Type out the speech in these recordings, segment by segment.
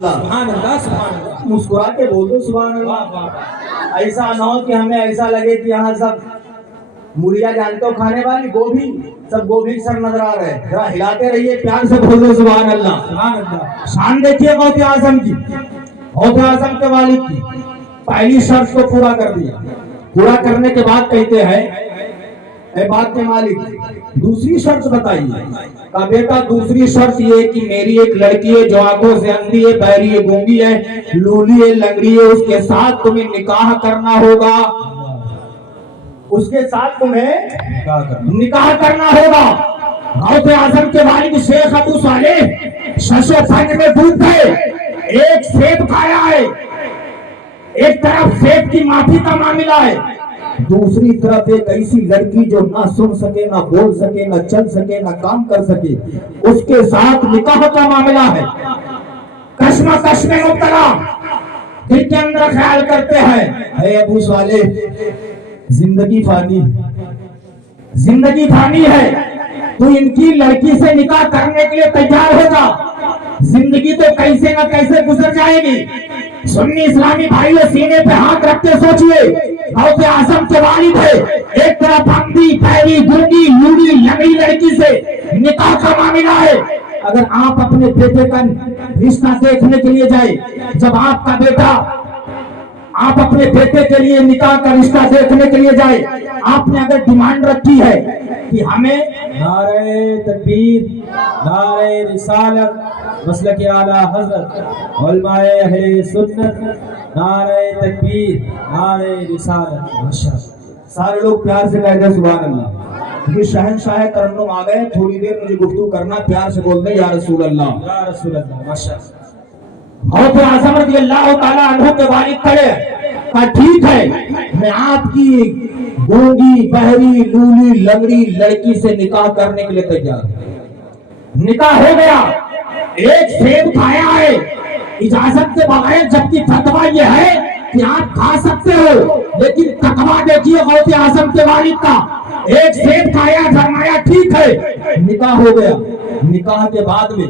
سبحان اللہ سبحان اللہ. مسکرا کے بول دو سبحان اللہ. ایسا نہ ہو کہ ہمیں ایسا لگے کہ یہاں سب مریا جانتے ہو کھانے والی گوبھی سب گوبھی سر نظر آ رہے ہیں. ذرا ہلاتے رہیے, پیار سے بول دو سبحان اللہ. سبحان اللہ. شان دیکھیے غوث اعظم کی, غوث اعظم کے والد کی. پہلی شرط کو پورا کر دیا, پورا کرنے کے بعد کہتے ہیں اے بات کے مالک دوسری شرط بتائیے. کہا بیٹا دوسری شرط یہ کہ میری ایک لڑکی ہے جو آنکھوں سے اندھی ہے, بہری ہے, گونگی ہے, لولی ہے, لنگڑی ہے, اس کے ساتھ تمہیں نکاح کرنا ہوگا. اس کے ساتھ تمہیں نکاح کرنا ہوگا. غوث اعظم کے والد شیخ ابو صالح شش و فن میں ڈوب گئے. ایک سیب کھایا ہے, ایک طرف سیب کی معافی کا معاملہ ہے, دوسری طرف ایک ایسی لڑکی جو نہ سن سکے, نہ بول سکے, نہ چل سکے, نہ کام کر سکے, اس کے ساتھ نکاح کا معاملہ ہے. کشمکش میں مبتلا, دل کے اندر خیال کرتے ہیں اے ابو صالح زندگی فانی, زندگی فانی ہے, تو ان کی لڑکی سے نکاح کرنے کے لیے تیار ہوگا. زندگی تو کیسے نہ کیسے گزر جائے گی. سنی اسلامی بھائیوں سینے پہ ہاتھ رکھ کے سوچئے, غوث اعظم کے والد ہے, ایک طرف اندھی, بہری, گونگی, لولی, لنگڑی لڑکی سے نکاح کا معاملہ ہے. اگر آپ اپنے بیٹے کا رشتہ دیکھنے کے لیے جائے, جب آپ کا بیٹا آپ اپنے بیٹے کے لیے نکاح کا رشتہ دیکھنے کے لیے جائے, آپ نے اگر ڈیمانڈ رکھی ہے کہ ہمیں نعرہ تکبیر, نعرہ رسالت, مسلک اعلیٰ حضرت, علماء اہل سنت, نعرہ تکبیر, نعرہ رسالت. ماشاءاللہ سارے لوگ پیار سے کہہ دیں سبحان اللہ. یہ شہنشاہ ترنم آ گئے, تھوڑی دیر مجھے گفتگو کرنا, پیار سے بول دیں یا رسول اللہ, یا رسول اللہ. ماشاءاللہ. غوث اعظم رضی اللہ تعالیٰ عنہ کے والد کھڑے, کہا ٹھیک ہے میں آپ کی گونگی, بہری, لولی, لنگڑی لڑکی سے نکاح کرنے کے لیے تیار ہوں. نکاح ہو گیا, ایک سیب کھایا ہے اجازت کے بغیر, جبکہ فتویٰ یہ ہے کہ آپ کھا سکتے ہو, لیکن تقویٰ دیکھیے غوث اعظم کے والد کا. ایک سیب کھایا, فرمایا ٹھیک ہے, نکاح ہو گیا. نکاح کے بعد میں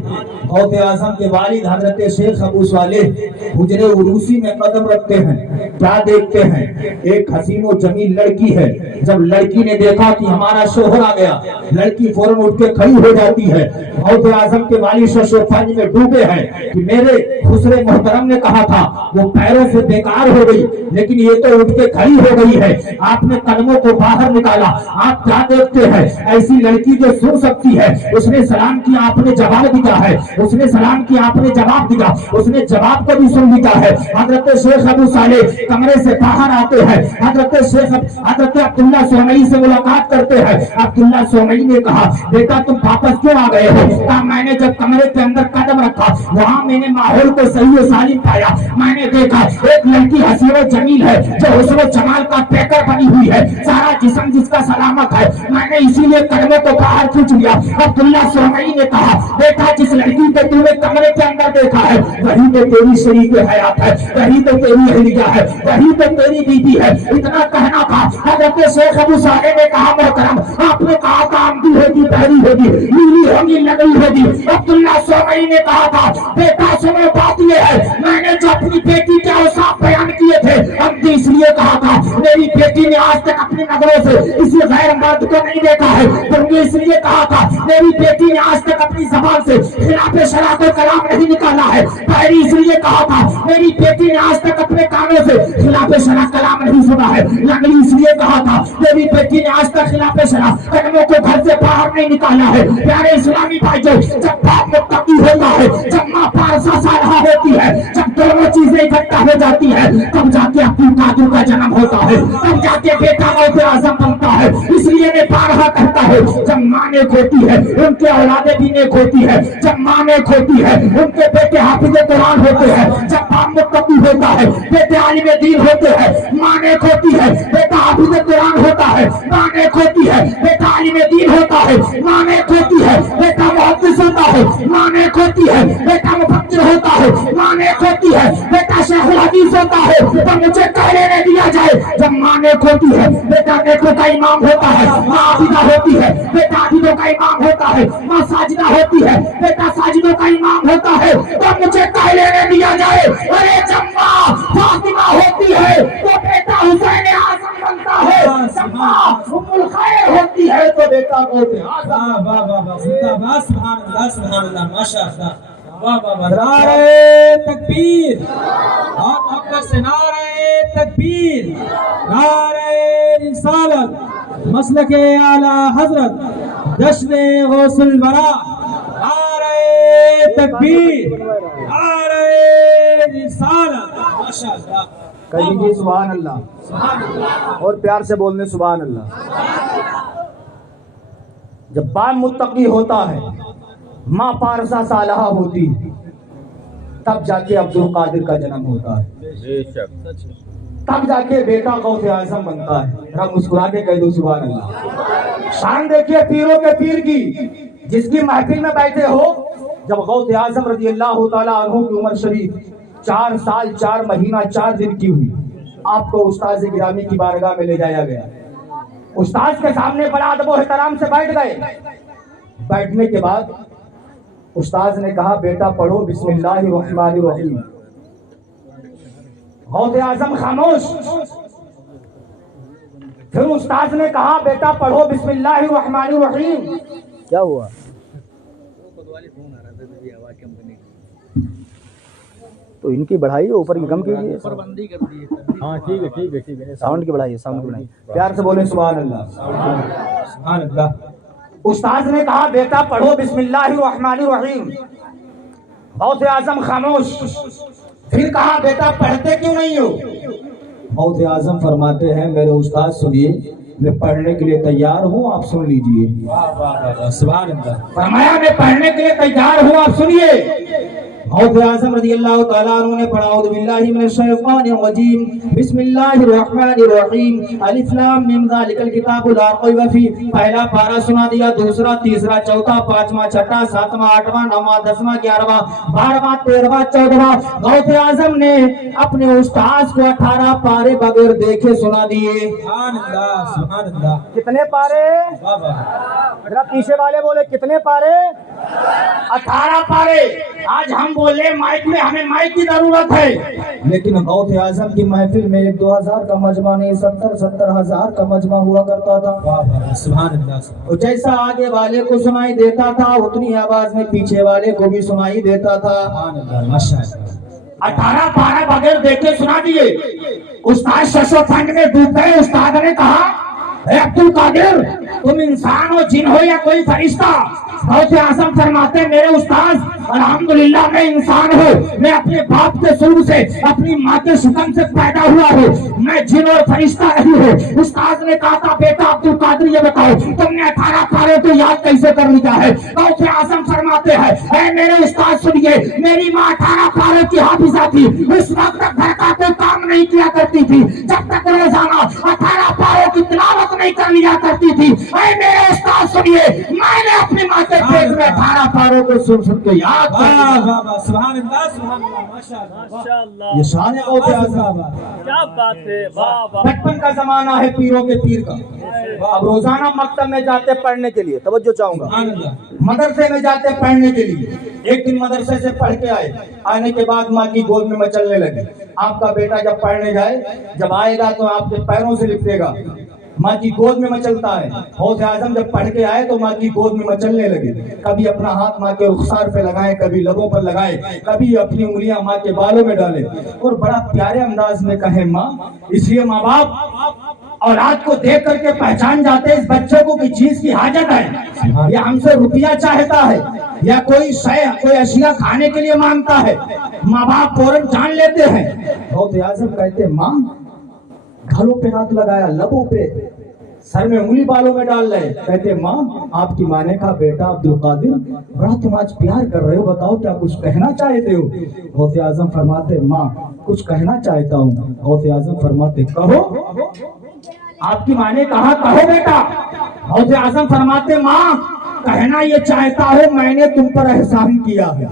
غوث اعظم کے والد حضرت شیخ ابو صالح حجرے عروسی میں قدم رکھتے ہیں. کیا دیکھتے ہیں؟ ایک حسین و جمیل لڑکی ہے. جب لڑکی نے دیکھا کہ ہمارا شوہر آ گیا, لڑکی فوراً اٹھ کے کھڑی ہو جاتی ہے. غوث اعظم کے والد شش و فن میں ڈوبے ہیں کہ میرے خسرے محترم نے کہا تھا وہ پیروں سے بیکار ہو گئی, لیکن یہ تو اٹھ کے کھڑی ہو گئی ہے. آپ نے قدموں کو باہر نکالا. آپ کیا دیکھتے ہیں؟ ایسی لڑکی جو سن سکتی ہے. اس نے سلام کیا, آپ نے جواب دیا ہے. اس نے سلام کیا, آپ نے جواب دیا. اس نے جواب کو بھی سن لیا ہے. حضرت شیخ ابو صالح کمرے سے باہر آتے ہیں. حضرت عبداللہ سومئی سے ملاقات کرتے ہیں. عبداللہ سومئی نے کہا بیٹا تم واپس کیوں آ گئے ہو؟ کہا میں نے جب کمرے کے اندر قدم رکھا وہاں میں نے ماحول کو صحیح و سالم پایا. میں نے دیکھا ایک لڑکی حسین و جمیل ہے جو حسن و جمال کا پیکر بنی ہوئی ہے, سارا جسم جس کا سلامت ہے. میں نے اسی لیے قدموں کو باہر کھینچ لیا. عبداللہ سومئی نے کہا بیٹا جس لڑکی کو تم نے کمرے کے اندر دیکھا ہے وہی تو تیری شریک حیات ہے, وہی تو تیری اہلیہ ہے, وہی تو تیری بیوی ہے. اتنا کہنا تھا. حضرت شیخ ابو صالح نے کہا محترم آپ نے کہا تھا اندھی ہوگی, بہری ہوگی, لولی ہوگی, لنگڑی ہوگی. عبداللہ سومئی نے کہا تھا بیٹا سنو بات یہ ہے میں نے جو اپنی بیٹی کے اوصاف بیان کیے تھے اندھی اس لیے کہا تھا میری بیٹی نے آج تک اپنی نظروں سے کسی غیر مرد کو نہیں دیکھا ہے. تم نے اس لیے کہا تھا میری بیٹی نے آج تک اپنی زبان سے خلاف شرع کو کلام نہیں نکالا ہے. بہری اس لیے کہا تھا میری بیٹی نے آج تک اپنے کانوں سے خلاف شرع کلام نہیں سنا ہے. لنگڑی اس لیے کہا تھا میری بیٹی نے آج تک خلاف شرع قدموں کو گھر سے باہر نہیں نکالا ہے. پیارے اسلامی بھائیوں, جب باپ متقی ہوتا ہے, جب ماں پارسا سالہ ہوتی ہے, جب دونوں چیزیں اکٹھا ہو جاتی ہے تب جا کے عبد القادر کا جنم ہوتا ہے, تب جا کے بیٹا غوث اعظم بنتا ہے. اس لیے میں بارہا کہتا ہے جب ماں نیک ہوتی ہے ان کے اولادیں بھی نیک ہوتی ہے. جب ماں نیک ہوتی ہے ان کے بیٹے حافظ قرآن ہوتے ہیں. جب باپ متقی ہوتا ہے بیٹے عالم دین ہوتے ہیں. ماں نیک ہوتی ہے بیٹا حافظ قرآن ہوتا ہے. ماں نیک ہوتی ہے بیٹا عالم دین ہوتا ہے. ماں نیک ہوتی ہے بیٹا محدث ہوتا ہے. ماں نیک ہوتی ہے بیٹا مفکر मुफक्किर होता है, माँ नेक होती है, बेटा शेखुल हदीस होता है, तो मुझे कह लेने दिया जाए, जब माँ नेक होती है, बेटा नेकों का इमाम होता है, माँ आबिदा होती है, बेटा आबिदों का इमाम होता है, माँ साजिदा होती है, बेटा साजिदों का इमाम होता है, तो मुझे कह लेने दिया जाए, अरे जब माँ फातिमा होती है तो बेटा हुसैन आजम बनता है, जब माँ उम्मुल खैर होती है तो बेटा गौसे आजम। वाह वाह वाह वाह, जिंदाबाद, सुभान अल्लाह, सुभान अल्लाह, माशाअल्लाह, वाह वाह वाह। नारे तकबीर, और अकबर से नारे तकबीर, नारे रिसालत, मसलक आला हजरत, जश्न गौसुल वरा, नारे तकबीर, नारे रिसालत, माशाअल्लाह। कह लीजिए सुभान अल्लाह, सुभान अल्लाह। और प्यार से बोलने सुभान अल्लाह। जब बाप मुत्तकी होता है, माँ पारसा सालहा होती है, तब जाके अब्दुल कादिर का जन्म होता है, तब जाके बेटा गौसे आजम बनता है। जरा मुस्कुरा के कह दो सुभान अल्लाह। शान देखिए पीरों के पीर की, जिसकी महफिल में बैठे हो, जब गौसे आजम रजी अल्लाह ताला अन्हु की उम्र शरीफ 4 साल 4 महीना 4 दिन की हुई, आपको उस्ताद गिरामी की बारगाह में ले जाया गया। उस्ताद के सामने बड़ा अदब और एहतराम से बैठ गए। बैठने के बाद उस्ताद ने कहा, बेटा पढ़ो बिस्मिल्लाहिर्रहमानिर्रहीम। गौसे आजम खामोश। फिर उस्ताद ने कहा, बेटा पढ़ो बिस्मिल्लाहिर्रहमानिर्रहीम। क्या हुआ? तो इनकी बढ़ाइए, ऊपर की कम कीजिए। हाँ ठीक है ठीक है ठीक है, साउंड की बढ़ाइए, साउंड की बढ़ाइए। प्यार से बोले सुभान अल्लाह, सुभान अल्लाह। उस्ताद ने कहा, बेटा पढ़ो बिस्मिल्लाहिर्रहमानिर्रहीम। गौसे आजम खामोश। फिर कहा, बेटा पढ़ते क्यों नहीं हो? गौसे आजम फरमाते हैं, मेरे उस्ताद सुनिए, मैं पढ़ने के लिए तैयार हूँ, आप सुन लीजिए। वाह वाह वाह, सुभान अल्लाह। फरमाया, मैं पढ़ने के लिए तैयार हूँ, आप सुनिए। गौसे आजम रज़ी अल्लाह तआला अन्हु ने पढ़ा, औज़ु बिल्लाहि मिनश शैतानिर रजीम, बिस्मिल्लाहिर्रहमानिर्रहीम, अलिफ लाम मीम ज़ालिकल किताबु ला रैब फीह। पहला पारा सुना दिया, दूसरा, तीसरा, चौथा, पांचवा, छठा, सातवां, आठवां, नौवां, 10वां, 11वां, 12वां, 13वां, 14वां। गौसे आजम ने अपने उस्ताद को 18 पारे बगैर देखे सुना दिए। सुभान अल्लाह, सुभान अल्लाह। कितने पारे? वाह वाह। जरा पीछे वाले बोले, कितने पारे? 18 पारे। आज हम बोले माइक में, हमें माइक की जरूरत है, लेकिन गौसे आजम की महफिल में 1-2 हजार का मजमा नहीं, 70-70 हजार का मजमा हुआ करता था। वाह वाह, सुभान अल्लाह। और जैसा आगे वाले को सुनाई देता था, उतनी आवाज में पीछे वाले को भी सुनाई देता था। सुभान अल्लाह, माशाअल्लाह। 18 पारा बगैर देखे सुना दिए। उस्ताद शशो फंड में डूब गए। उस्ताद ने कहा, अब्दुल कादिर, तुम इंसान हो, जिन हो या कोई फरिश्ता? गौसे आजम फरमाते, मेरे उस्ताद, अल्हम्दुलिल्लाह मैं इंसान हूँ, मैं अपने बाप के शुरू से, अपनी माँ के शुक्म से पैदा हुआ हूँ, मैं जिन और फरिश्ता नहीं हूँ। उस्ताद ने कहा था, बेटा अब्दुल कादिर ये बताओ, तुमने 18 पारे तो याद कैसे कर लिया है? गौसे आजम फरमाते हैं, ऐ मेरे उस्ताद सुनिए, मेरी माँ 18 पारे की हाफिजा थी। उस वक्त तक घर का कोई काम नहीं किया करती थी, जब तक रोजाना 18 पारों की तिलावत नहीं कर लिया करती थी। ऐ मेरे उस्ताद सुनिए, मैंने अपनी माँ के पेट में 18 पारों को सुन के याद कर वाह लिया। वाह वाह, सुभान अल्लाह, सुभान अल्लाह, माशाअल्लाह। ये शान है गौसे आजम। क्या बात है, वाह वाह। बचपन का जमाना है पीरों के पीर का। अब रोजाना मकतब में जाते पढ़ने के लिए, तवज्जो चाहूंगा, सुभान अल्लाह। मदरसे में जाते पढ़ने के लिए। एक दिन मदरसे से पढ़ के आए, आने के बाद माँ की गोद में मचलने लगे। आपका बेटा जब पढ़ने जाए, जब आएगा तो आपके पैरों से लिपटेगा, माँ की गोद में मचलता है। गौसे आजम जब पढ़ के आए तो माँ की गोद में मचलने लगे। कभी अपना हाथ माँ के रुखसार पे लगाए, कभी लबों पर लगाए, कभी अपनी उंगलियां माँ के बालों में डाले और बड़ा प्यारे अंदाज में कहे माँ। इसलिए माँ बाप औलाद को देख करके पहचान जाते हैं इस बच्चे को किस चीज की हाजत है, या हमसे रुपया चाहता है या कोई शय, कोई अशिया खाने के लिए मांगता है। माँ बाप फौरन जान लेते हैं। गौसे आजम कहते, माँ गालों पे हाथ लगाया, लबों पे, सर में उंगली बालों में डाल रहे। कहते, माँ आपकी माँ ने कहा, बेटा अब्दुल कादिर, बड़ा तुम आज प्यार कर रहे हो, बताओ क्या कुछ कहना चाहते हो? गौसे आजम फरमाते, माँ कुछ कहना चाहता हूँ। गौसे आजम फरमाते, कहो। आपकी माँ ने कहा, कहो बेटा। गौसे आजम फरमाते, माँ कहना ये चाहता हूँ, मैंने तुम पर एहसान किया है।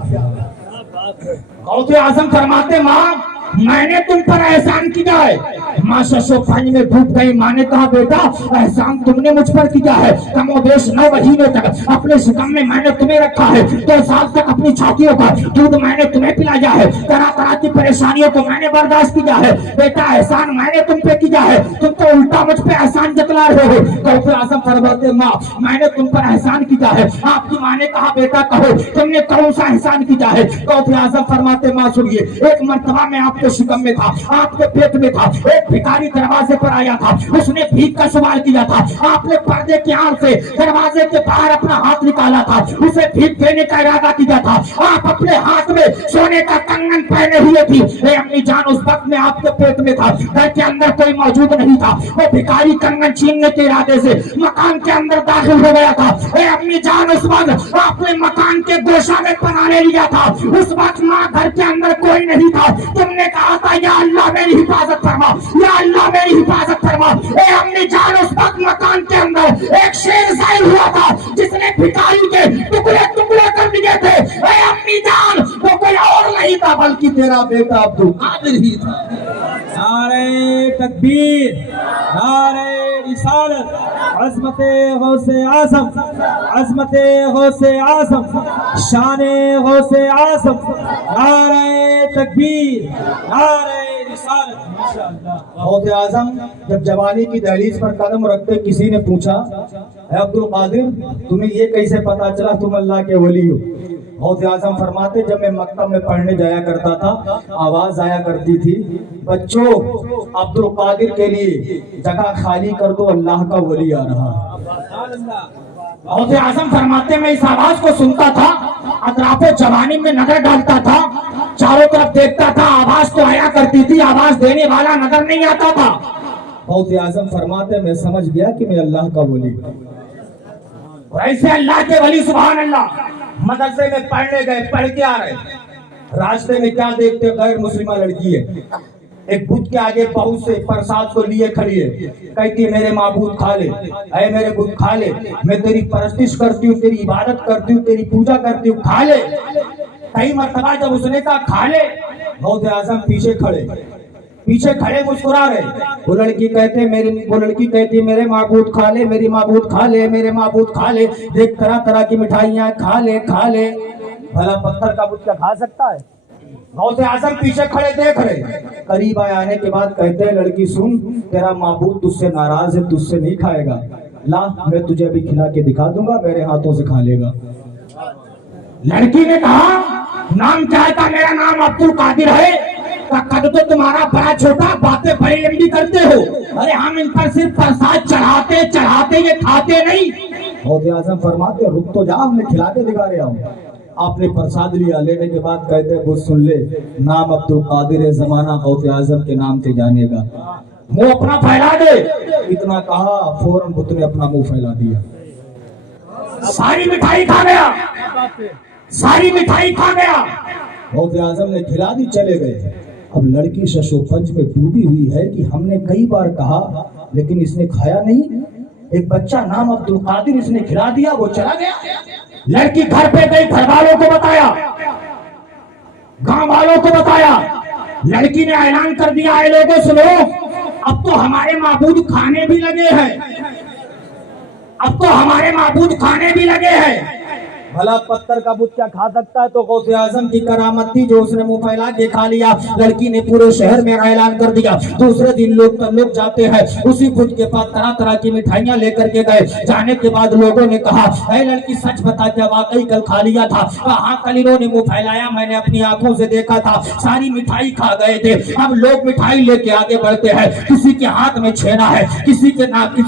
गौसे आजम फरमाते माँ मैंने तुम पर एहसान किया है। माँ शशोफानी में डूब गई। माँ ने कहा बेटा एहसान तुमने मुझ पर किया है। कमोबेश 9 महीने तक अपने शिकम में मैंने तुम्हें रखा है। 2 साल तक अपनी छातियों का दूध मैंने तुम्हें पिलाया है। तरह तरह की परेशानियों को मैंने बर्दाश्त किया है। बेटा एहसान मैंने तुम पे किया है, तुम तो उल्टा मुझ पे एहसान जतला रहे हो। गौसे आजम फरमाते माँ मैंने तुम पर एहसान किया है। आपकी माँ ने कहा बेटा कहो तुमने कौन सा एहसान किया है। गौसे आजम फरमाते माँ सुनिए, एक मर्तबा में आपके शिकम में था, आपके पेट में था, एक भिखारी दरवाजे पर आया था। उसने भीख का सवाल किया था। आपने पर्दे की आड़ से दरवाजे के बाहर अपना हाथ निकाला था, उसे भीख देने का इरादा किया था। आप अपने हाथ में सोने का कंगन पहने हुए थी। अपनी जान उस वक्त में आपके पेट में था, घर के अंदर कोई मौजूद नहीं था। वो भिखारी कंगन छीनने के इरादे से मकान के अंदर दाखिल हो गया था। अपनी जान उस वक्त आपने मकान के गोशा में पना ले लिया था। उस वक्त माँ घर के अंदर कोई नहीं था। तुमने कहा था या अल्लाह मेरी हिफाजत फरमा, या अल्लाह मेरी हिफाजत फरमा। अपनी जान उस वक्त मकान के अंदर एक शेर जाहिर हुआ था जिसने भिखारी के टुकड़े टुकड़े कर दिए थे। अपनी जान वो कोई और नहीं था बल्कि तेरा बेटा अब्दुल कादिर ही था। नारे तकबीर, नारे रिसालत, अज़मते गौसे आज़म, अज़मते गौसे आज़म, शाने गौसे आज़म, नारे तकबीर, नारे रिसालत। माशाअल्लाह। गौसे आजम जब जवानी की दहलीज पर कदम रखते किसी ने पूछा अब्दुल कादिर तुम्हें ये कैसे पता चला तुम अल्लाह के वली हो। गौसे आजम फरमाते जब मैं मक्तब में पढ़ने जाया करता था आवाज आया करती थी बच्चों अब्दुल कादिर के लिए जगह खाली कर दो, अल्लाह का वली आ रहा है। गौसे आजम फरमाते मैं इस आवाज को सुनता था, अतराफो जवानी में नजर डालता था, चारों तरफ देखता था, आवाज तो आया करती थी, आवाज देने वाला नजर नहीं आता था। गौसे आजम फरमाते मैं समझ गया कि मैं अल्लाह का वली हूं। ऐसे अल्लाह के वली सुभान अल्लाह मदरसे में पढ़ने गए, पढ़ के आ रहे, रास्ते में क्या देखते गैर मुस्लिमा लड़की है, एक बुत के आगे बहुत से प्रसाद को लिए खड़ी है, कहती है मेरे माबूद खा ले, ऐ मेरे बुत खा ले, मैं तेरी परस्तिश करती हूँ, तेरी इबादत करती हूँ, तेरी पूजा करती हूँ, खा ले। कई मर्तबा जब उसने कहा खा ले, गौसे आजम पीछे खड़े मुस्कुरा रहे। वो लड़की कहती मेरे माबूद खा ले, मेरी माबूद खा ले, मेरे माबूद खा ले, देख तरह तरह की मिठाइयाँ खा ले। भला पत्थर का बुत क्या खा सकता है। गौसे आजम पीछे खड़े देख रहे, करीब आने के बाद कहते हैं लड़की सुन तेरा माबूद तुझसे नाराज है, तुझसे नहीं खाएगा, ला मैं तुझे अभी खिला के दिखा दूंगा, मेरे हाथों से खा लेगा। लड़की ने कहा नाम क्या है? मेरा नाम अब्दुल कादिर है। कद तो तुम्हारा बड़ा छोटा, बातें बड़ी लंबी करते हो। अरे हम इन पर सिर्फ प्रसाद चढ़ाते ये खाते नहीं। गौसे आजम फरमाते रुक तो जाओ, मैं खिला के दिखा रहा हूँ। आपने प्रसाद लिया, लेने के बाद कहते हैं वो सुन ले नाम अब्दुल कादिर है, जमाना गौसे आजम के नाम से जानेगा, मुंह अपना फैला दे। इतना कहा फौरन बुत ने अपना मुंह फैला दिया, सारी मिठाई खा गया, सारी मिठाई खा गया। गौसे आजम ने खिला दी, चले गए। अब लड़की शशोपंज में डूबी हुई है कि हमने कई बार कहा लेकिन इसने खाया नहीं। एक बच्चा नाम अब्दुल कादिर इसने खिला दिया, वो चला गया। लड़की घर पे गई, घर वालों को बताया, गांव वालों को बताया। लड़की ने ऐलान कर दिया है लोगों सुनो अब तो हमारे माबूद खाने भी लगे हैं, अब तो हमारे माबूद खाने भी लगे हैं। भला पत्थर का बुत क्या खा सकता है। तो गौसे आजम की करामत थी जो उसने मुंह फैला के खा लिया। लड़की ने पूरे शहर में ऐलान कर दिया। दूसरे दिन लोग जाते हैं उसी बुत के पास, तरह तरह की मिठाइयां लेकर के गए। जाने के बाद लोगों ने कहा ऐ लड़की सच बता क्या वाकई कल खा लिया था? हाँ कल इन्होंने मुंह फैलाया, मैंने अपनी आंखों से देखा था, सारी मिठाई खा गए थे। अब लोग मिठाई लेके आगे बढ़ते हैं, किसी के हाथ में छेना है, किसी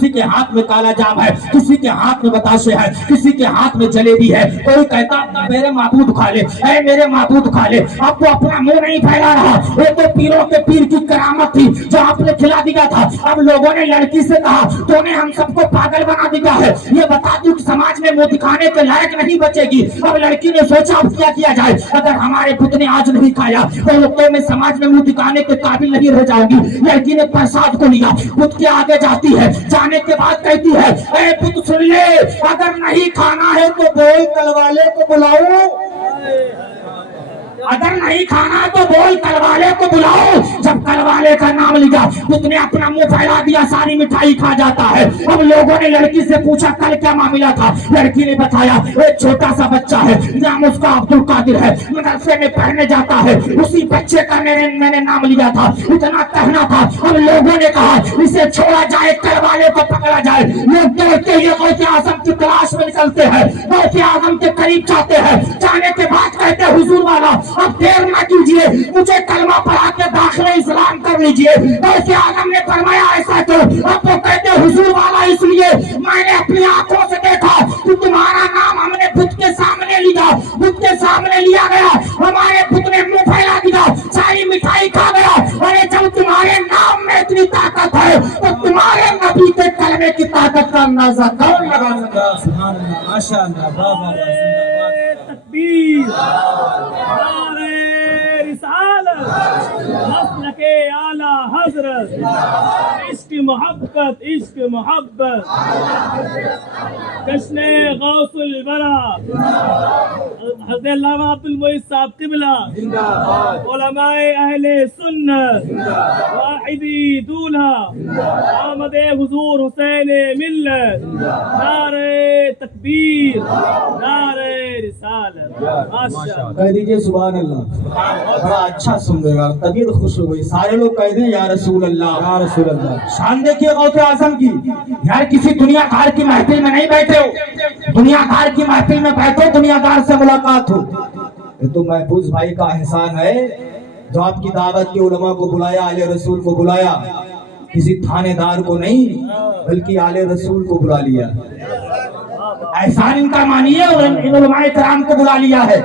के हाथ में काला जाम है, किसी के हाथ में बताशे है, किसी के हाथ में जलेबी है। कोई कहता मेरे माबूद खा ले, ऐ मेरे माबूद खा ले। आपको अपना मुंह नहीं फैला रहा, वो तो पीरों के पीर की करामत थी जो आपने खिला दिया था। अब लोगों ने लड़की से कहा तूने हम सबको पागल बना दिया है, ये बता दू कि समाज में मुंह दिखाने के लायक नहीं बचेगी। अब लड़की ने सोचा अब क्या किया जाए, अगर हमारे पुत्र ने आज नहीं खाया तो मैं समाज में मुंह दिखाने के काबिल नहीं रह जाऊंगी। लड़की ने प्रसाद को लिया, पुत्र के आगे जाती है, जाने के बाद कहती है ऐ पुत्र सुन ले, अगर नहीं खाना है तो बोल कल वाले को बुलाऊं। अगर नहीं खाना तो बोल कलवाले को बुलाओ। जब कलवाले का नाम लिया उसने अपना मुंह फैला दिया, सारी मिठाई खा जाता है। अब लोगों ने लड़की से पूछा कल क्या मामला था। लड़की ने बताया एक छोटा सा बच्चा है, नाम उसका अब्दुल कादिर है, मदरसे में पढ़ने जाता है, उसी बच्चे का मैंने नाम लिया था, इतना कहना था। अब लोगों ने कहा इसे छोड़ा जाए, कलवाले को पकड़ा जाए। लोग दौड़ते हुए गौसे आजम की तलाश में निकलते हैं, गौसे आजम के करीब जाते हैं। जाने के बाद कहते हैं हुजूर वाला अब देर न कीजिए, मुझे कलमा पढ़ा के दाखिले इस्लाम कर लीजिए। गौसे आजम ने फरमाया ऐसा क्यों? अब वो कहते हैं हुजूर वाला इसलिए मैंने अपनी आंखों से देखा कि तुम्हारा नाम हमने बुत के सामने लिया, बुत के सामने लिया गया, हमारे बुत ने मुंह फैला दिया, सारी मिठाई खा गया। अरे जब तुम्हारे नाम में इतनी ताकत है तो तुम्हारे नबी के कलमे की ताकत का अंदाजा कौन लगा सकता है? सुभान अल्लाह, माशाअल्लाह, वाह वाह वाह, जिंदाबाद। तकबीर, नारे रिसालत, मसलके आला हजरत, इश्क मोहब्बत, इश्क मोहब्बत, जश्न गौसुल बरा, हज़रत अल्लामा अब्दुल मुईज़ साहब क़िबला, उलमाए अहले सुन्नत, वाहिदी दूल्हा, आमदे हुजूर हुसैन मिल्लत, नारे तकबीर, नारे रिसालत, माशाअल्लाह। कह दीजिए सुभान अल्लाह। बड़ा अच्छा सुन रहे हो, तबीयत खुश हो गई। सारे लोग कह दें या रसूल अल्लाह, या रसूल अल्लाह। शान देखिए गौसे आजम की। यार किसी दुनियादार की महफिल में नहीं बैठे हो, दुनियादार की महफिल में बैठो, दुनियादार से मुलाकात हो। ये तो महफूज भाई का एहसान है जो आपकी दावत के उलमा को बुलाया, आले रसूल को बुलाया, किसी थानेदार को नहीं बल्कि आले रसूल को बुला लिया। एहसान इनका मानिए और इन उलमाए कराम को बुला लिया है।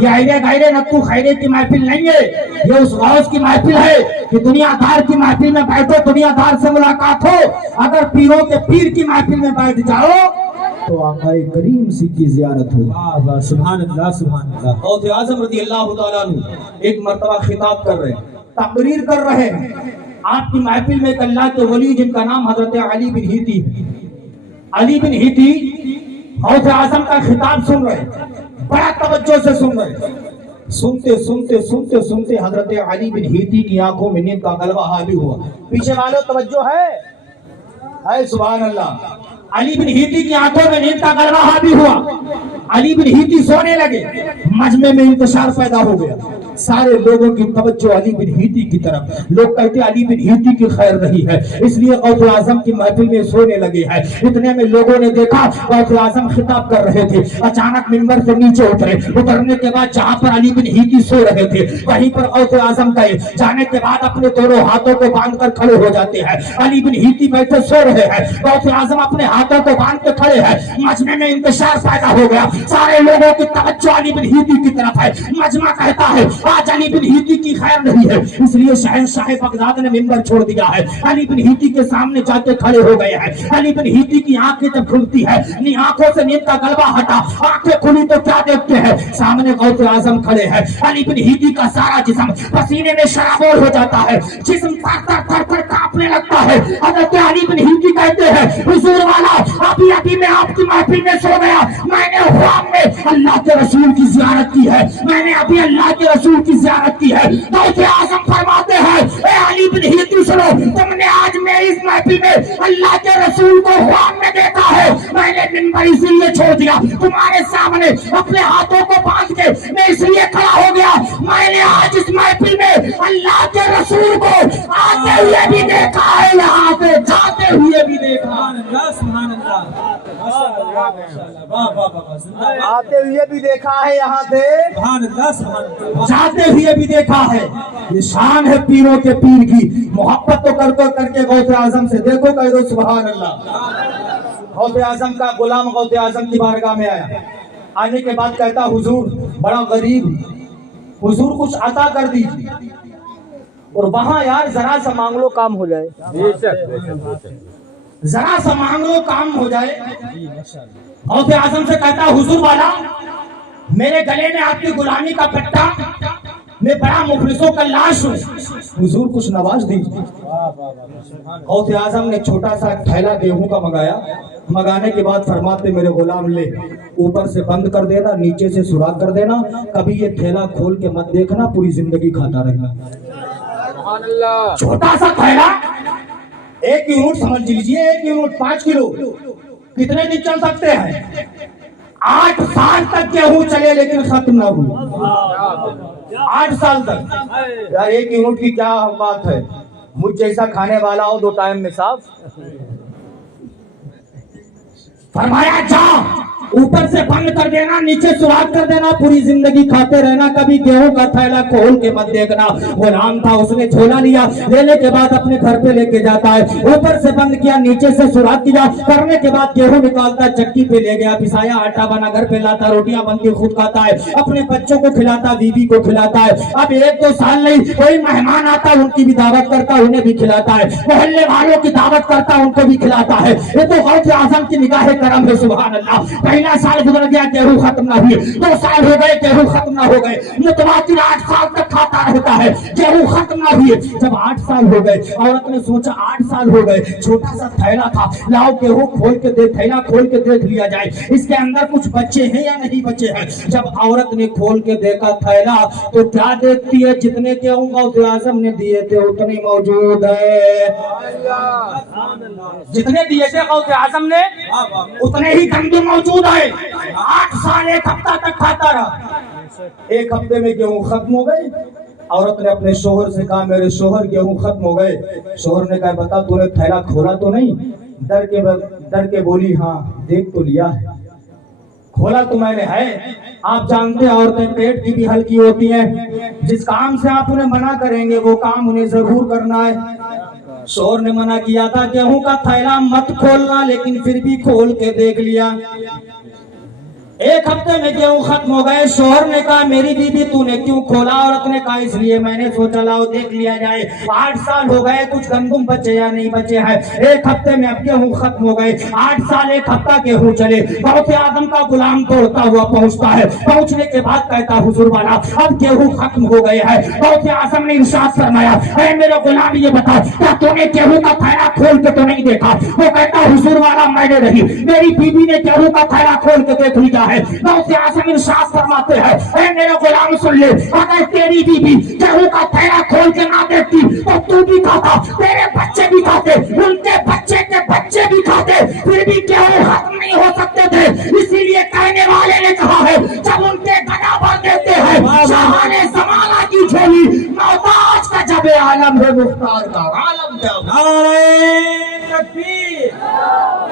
ये आयरे गैरे नक्कू खैरे की महफिल नहीं है, ये उस गौस की महफिल है कि दुनियादार की महफिल में बैठो, दुनियादार से मुलाकात हो। अगर पीरों के पीर की महफिल में बैठ जाओ तो आकाए करीम सी की जियारत हो। वाह वाह, सुभान अल्लाह, सुभान अल्लाह। गौसे आजम रज़ी अल्लाह तआला अन्हु एक मर्तबा खिताब कर रहे हैं, तकरीर कर रहे हैं। आपकी महफिल में एक अल्लाह के वली जिनका नाम हजरत अली बिन हीती है। अली बिन हीती गौसे आजम का खिताब सुन रहे, बड़ा तवज्जो से सुन रहे। सुनते सुनते सुनते सुनते हजरत अली बिन हीती की आंखों में नींद का गलबा हावी हुआ। पीछे वालों तवज्जो है सुभान अल्लाह। अली बिन हीती की आंखों में नींद का गलबा हावी हुआ। अली बिन हीती सोने लगे, मजमे में इंतशार पैदा हो गया। सारे लोगों की तवज्जो अली बिन हीती की तरफ। लोग कहते अली बिन हीती की खैर रही है, इसलिए गौसे आजम की महफिल में सोने लगे हैं। इतने में लोगों ने देखा गौसे आजम खिताब कर रहे थे, अचानक मिंबर से नीचे उतरे। उतरने के बाद जहां पर अली बिन हीती सो रहे थे वहीं पर गौसे आजम गए। जाने के बाद अपने दोनों हाथों को बांधकर खड़े हो जाते हैं। अली बिन हीती बैठे सो रहे हैं, गौसे आजम अपने हाथों को बांध के खड़े हैं। मजमे में इंतशार पैदा हो गया, सारे लोगों की तवज्जो अली बिन हीती की तरफ है। मजमा कहता है आज अली बिन हीती की खैर नहीं है, इसलिए शहंशाह बगदाद ने मिंबर छोड़ दिया है। अली बिन हीती के सामने जाके खड़े हो गए हैं। अली बिन हीती की आंखें जब खुलती है, आंखों से नींद का गलबा हटा, आंखें खुली तो क्या देखते हैं? सामने गौसे आजम खड़े हैं। अली बिन हीती का सारा जिस्म पसीने में शराबोर हो जाता है, जिस्म थर-थर कांपने लगता है। हज़रत अली बिन हीती कहते हैं हुजूर वाला अभी अभी मैं आपकी महफिल में सो गया, मैंने ख्वाब में अल्लाह के रसूल की ज़ियारत की है, मैंने अभी अल्लाह के रसूल की ज़ियारत की है। गौसे आज़म फरमाते हैं ए अली बिन हीती सुनो, तुमने आज मेरी इस महफिल में अल्लाह के रसूल को ख्वाब में देखा है, मैंने मिंबर इसलिए छोड़ दिया, तुम्हारे सामने अपने हाथों को बांध के मैं इसलिए खड़ा हो गया, मैंने आज इस महफिल में अल्लाह के रसूल को आते हुए भी देखा है, यहाँ से जाते हुए भी देखा। सुभान अल्लाह, सुभान अल्लाह, माशाअल्लाह, माशाअल्लाह, वाह वाह वाह, जिंदाबाद। आते हुए भी देखा है, यहाँ से सुभान अल्लाह, सुभान अल्लाह। जाते हुए भी देखा है। ये शान है पीरों के पीर की। मोहब्बत तो करके गौसे आजम से देखो, कह दो सुभान अल्लाह। गौसे आजम का गुलाम गौसे आजम की बारगाह में आया। आने के बाद कहता हुजूर बड़ा गरीब, हुजूर कुछ अता कर दीजिए। और वहां यार जरा सा मांग लो काम हो जाए, जरा सा मांग लो काम हो जाए। गौसे आजम से कहता हुजूर वाला मेरे गले में आपकी गुलामी का पट्टा, मैं बड़ा मुखलिसों का लाश हूँ, हुजूर कुछ नवाज दीजिए। गौसे आजम ने छोटा सा थैला गेहूं का मंगाया, मंगाने के बाद फरमाते मेरे गुलाम ले ऊपर से बंद कर देना, नीचे से सुराख कर देना, कभी ये थैला खोल के मत देखना, पूरी जिंदगी खाता रहना। छोटा सा थैला, 1 यूनिट समझ लीजिए, 1 यूनिट 5 किलो, कितने दिन चल सकते हैं? 8 साल तक गेहूं चले लेकिन खत्म ना हुई। 8 साल तक। यार 1 यूनिट की क्या बात है? मुझ जैसा खाने वाला हो 2 टाइम में साफ। फरमाया जा ऊपर से बंद कर देना, नीचे सुराख कर देना, पूरी जिंदगी खाते रहना, कभी गेहूं का थैला खोल के मत देखना। गुलाम था, उसने झोला लिया, लेने के बाद अपने घर पे लेके जाता है, ऊपर से बंद किया, नीचे से सुराख किया, करने के बाद गेहूं निकालता, चक्की पे ले गया, पिसाया, आटा बना, घर पे लाता, रोटियां बनती, खुद खाता है, अपने बच्चों को खिलाता, बीवी को खिलाता है। अब 1-2 साल नहीं, कोई मेहमान आता, उनकी भी दावत करता, उन्हें भी खिलाता है, मोहल्ले वालों की दावत करता, उनको भी खिलाता है। ये तो गौसे आजम की निगाह करम है, सुभान अल्लाह। पहला साल गुजर गया, गेहूं खत्म ना हुई, 2 साल हो गए, गेहूं खत्म ना हो गए, मुतवातिर 8 साल तक खाता रहता है, गेहूं खत्म ना हुई। जब 8 साल हो गए, औरत ने सोचा 8 साल हो गए, छोटा सा थैला था, लाओ गेहूं खोल के देख, थैला खोल के देख लिया जाए, इसके अंदर कुछ बच्चे हैं या नहीं बच्चे हैं। जब औरत ने खोल के देखा थैला, तो क्या देखती है? जितने गेहूं गौसे आजम ने दिए थे उतने मौजूद है, जितने दिए थे गौसे आजम ने उतने ही गंदम मौजूद है। 8 साल 1 हफ्ता तक खाता रहा। 1 हफ्ते में गेहूं खत्म हो गए। औरत ने अपने शोहर से कहा मेरे शोहर गेहूं खत्म हो गए। शोहर ने कहा बता तूने थैला खोला तो नहीं? डर के बोली हाँ देख तो लिया है, खोला तो मैंने है। आप जानते हैं औरतें पेट की भी हल्की होती हैं, जिस काम से आप उन्हें मना करेंगे वो काम उन्हें जरूर करना है। शोहर ने मना किया था गेहूं का थैला मत खोलना, लेकिन फिर भी खोल के देख लिया। 1 हफ्ते में गेहूं खत्म हो गए। शोहर ने कहा मेरी बीबी तूने क्यों खोला? औरत ने कहा इसलिए मैंने सोचा लाओ देख लिया जाए, 8 साल हो गए, कुछ गंदम बचे या नहीं बचे हैं। 1 हफ्ते में अब गेहूं खत्म हो गए, 8 साल 1 हफ्ता गेहूं चले। गौसे आजम का गुलाम दौड़ता हुआ पहुंचता है, पहुंचने के बाद कहता हुजूर वाला अब गेहूं खत्म हो गए हैं। गौसे आजम ने इरशाद फरमाया ऐ मेरे गुलाम ये बता क्या तूने गेहूं का थैला खोल के तो नहीं देखा? वो कहता हुजूर वाला मैंने नहीं, मेरी बीबी ने गेहूं का थैला खोल के देख लिया है। गौसे आजम इरशाद फरमाते हैं ऐ मेरे गुलाम सुन ले, अगर तेरी बीबी गेहूं का थैला खोल के ना देखती तो तू भी खाता, तेरे बच्चे भी खाते, उनके बच्चे के बच्चे भी खाते, फिर भी गेहूं खत्म नहीं हो सकते थे। इसीलिए कहने वाले ने कहा है जब उनके गदा भर देते हैं शाहाने ज़माना की झोली, मोहताज का जब आलम है मुख्तार का आलम। नारे तकबीर,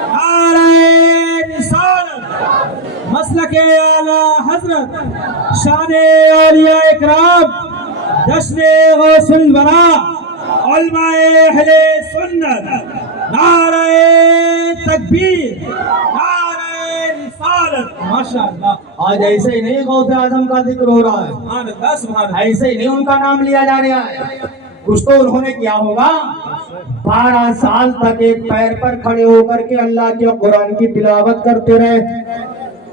नारे निशानत, मसलके आला हजरत, शाने औलिया इकराम, जश्ने गौसुल वरा, उलमाए अहले सुन्नत, नारे तकबीर, नारे रिसालत। माशाअल्लाह आज ऐसे ही नहीं गौसे आजम का जिक्र हो रहा है, सुभान अल्लाह, सुभान अल्लाह। ऐसे ही नहीं उनका नाम लिया जा रहा है। कुछ तो उन्होंने क्या होगा, 12 साल तक एक पैर पर खड़े होकर के अल्लाह के कुरान की तिलावत करते रहे,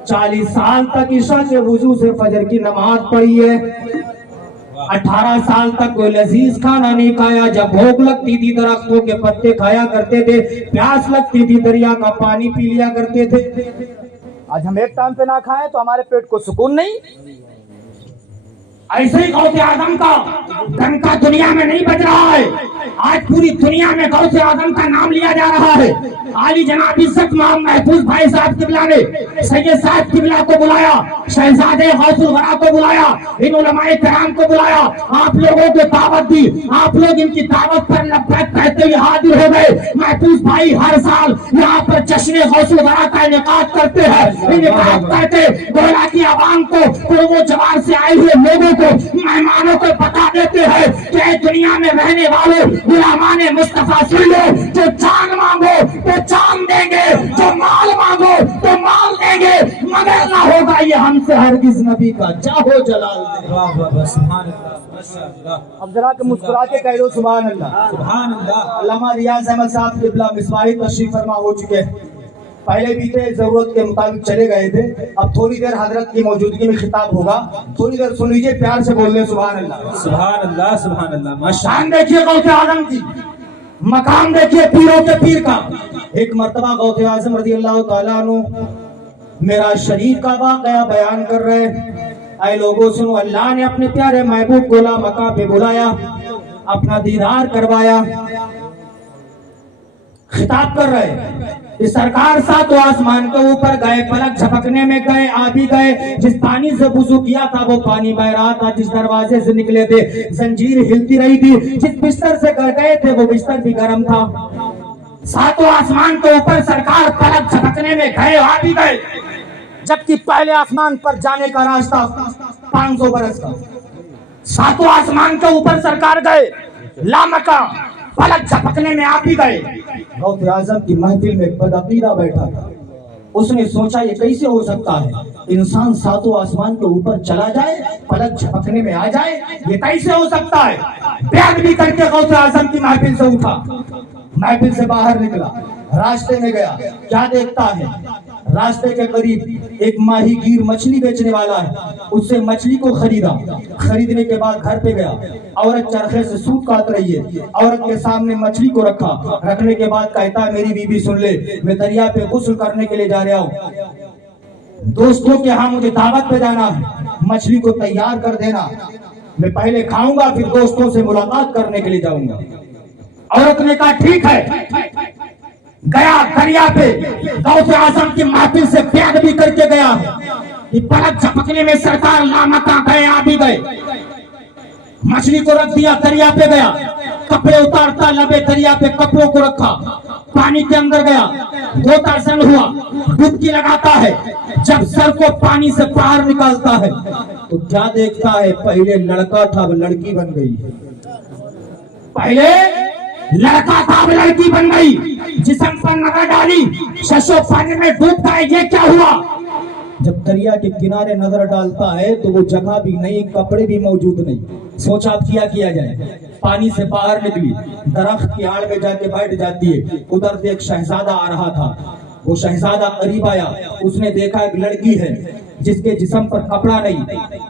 40 साल तक ईशा से वुजू से फजर की नमाज पढ़ी है, 18 साल तक कोई लजीज खाना नहीं खाया। जब भूख लगती थी दरख्तों के पत्ते खाया करते थे, प्यास लगती थी दरिया का पानी पी लिया करते थे। आज हम एक टाइम पे ना खाएं तो हमारे पेट को सुकून नहीं। ऐसे ही गौसे आजम का डंका दुनिया में नहीं बज रहा है। आज पूरी दुनिया में गौसे आजम का नाम लिया जा रहा है। आली जनाब इज्जत मोहम्मद महफूज भाई साहब किबला ने सैयद साहब किबला को बुलाया, शहजादे गौसुल वरा को बुलाया, इन उलमाए किराम को बुलाया, आप लोगों को दावत दी। आप लोग इनकी दावत पर लब्बैक कहते हुए हाजिर हो गए। महफूज भाई हर साल यहाँ पर जश्न गौसुल वरा का इनेकाद करते हैं। इनेकाद करते गोला की आवाम को, पूर्वो जवार से आए हुए लोगों को, मेहमानों को बता देते हैं कि दुनिया में रहने वाले गुलामाने मुस्तफा सुन लो, जो जान मांगो तो जान देंगे, जो माल मांगो तो माल देंगे, मगर ना होगा ये हमसे हरगिज नबी का चाहो जलाल। वाह वाह वाह, सुभान अल्लाह, माशाअल्लाह। अब जरा के मुस्कुरा के कह दो सुभान अल्लाह। सुभान अल्लाह। अल्लामा रियाज अहमद साहब किबला मिसबाही तशरीफ फरमा हो चुके हैं, पहले भी थे, जरूरत के मुताबिक चले गए थे। अब थोड़ी देर हजरत की मौजूदगी में खिताब होगा, थोड़ी देर सुन लीजिए, प्यार से बोल रहे सुभान अल्लाह, सुभान अल्लाह, सुभान अल्लाह, माशाअल्लाह। शान देखिए गौसे आजम की। मकाम देखिए पीरों के पीर का। एक मर्तबा गौसे आजम रजी अल्लाह ताला अन्हु मेरा शरीफ का वाक़या बयान कर रहे। ऐ लोगों सुनो, अल्लाह ने अपने प्यारे महबूब को ला मकाम पे बुलाया, अपना दीदार करवाया, खिताब कर रहे कि सरकार सातों आसमान के ऊपर गए, पलक झपकने में गए, आ भी गए। जिस पानी से वुजू किया था वो पानी बह रहा था, जिस दरवाजे से निकले थे जंजीर हिलती रही थी, जिस बिस्तर से गए थे वो बिस्तर भी गर्म था। सातों आसमान के ऊपर सरकार पलक झपकने में गए, आ भी गए, जबकि पहले आसमान पर जाने का रास्ता 500 बरस का। सातों आसमान के ऊपर सरकार गए, लामका पलक झपकने में आ भी गए। गौसे आजम की महफिल में बदअकीदा बैठा था। उसने सोचा ये कैसे हो सकता है, इंसान सातों आसमान के ऊपर चला जाए, पलक झपकने में आ जाए, ये कैसे हो सकता है। बेअदबी करके गौसे आजम की महफिल से उठा, महफिल से बाहर निकला, रास्ते में गया। क्या देखता है, रास्ते के करीब एक माहीगीर मछली बेचने वाला है, उससे मछली को खरीदा। खरीदने के बाद घर पे गया, औरत चरखे से सूत काट रही है, औरत के सामने मछली को रखा। रखने के बाद कहता है मेरी बीवी सुन ले, मैं दरिया पे गुस्ल करने के लिए जा रहा हूँ, दोस्तों के यहाँ मुझे दावत पे जाना है, मछली को तैयार कर देना, मैं पहले खाऊंगा फिर दोस्तों से मुलाकात करने के लिए जाऊंगा। औरत ने कहा ठीक है। गया दरिया पे, गौसे आजम की महफिल से बेअदबी करके गया कि पलक झपकने में सरकार लामका गए, आ भी गए। मछली को रख दिया, दरिया पे गया, कपड़े उतारता लबे दरिया पे कपड़ों को रखा, पानी के अंदर गया, गोता सन हुआ, डुबकी लगाता है। जब सर को पानी से बाहर निकालता है तो क्या देखता है, पहले लड़का था अब लड़की बन गई। पहले लड़का था अब लड़की बन गई, जिस्म पर नजर डाली, शशो पानी में डूब गए। ये क्या हुआ। जब दरिया के किनारे नजर डालता है तो वो जगह भी नहीं, कपड़े भी मौजूद नहीं। सोचा क्या किया जाए, पानी से बाहर निकली, दरख्त की आड़ में जाके बैठ जाती है। उधर से एक शहजादा आ रहा था, वो शहजादा करीब आया, उसने देखा एक लड़की है जिसके जिस्म पर कपड़ा नहीं।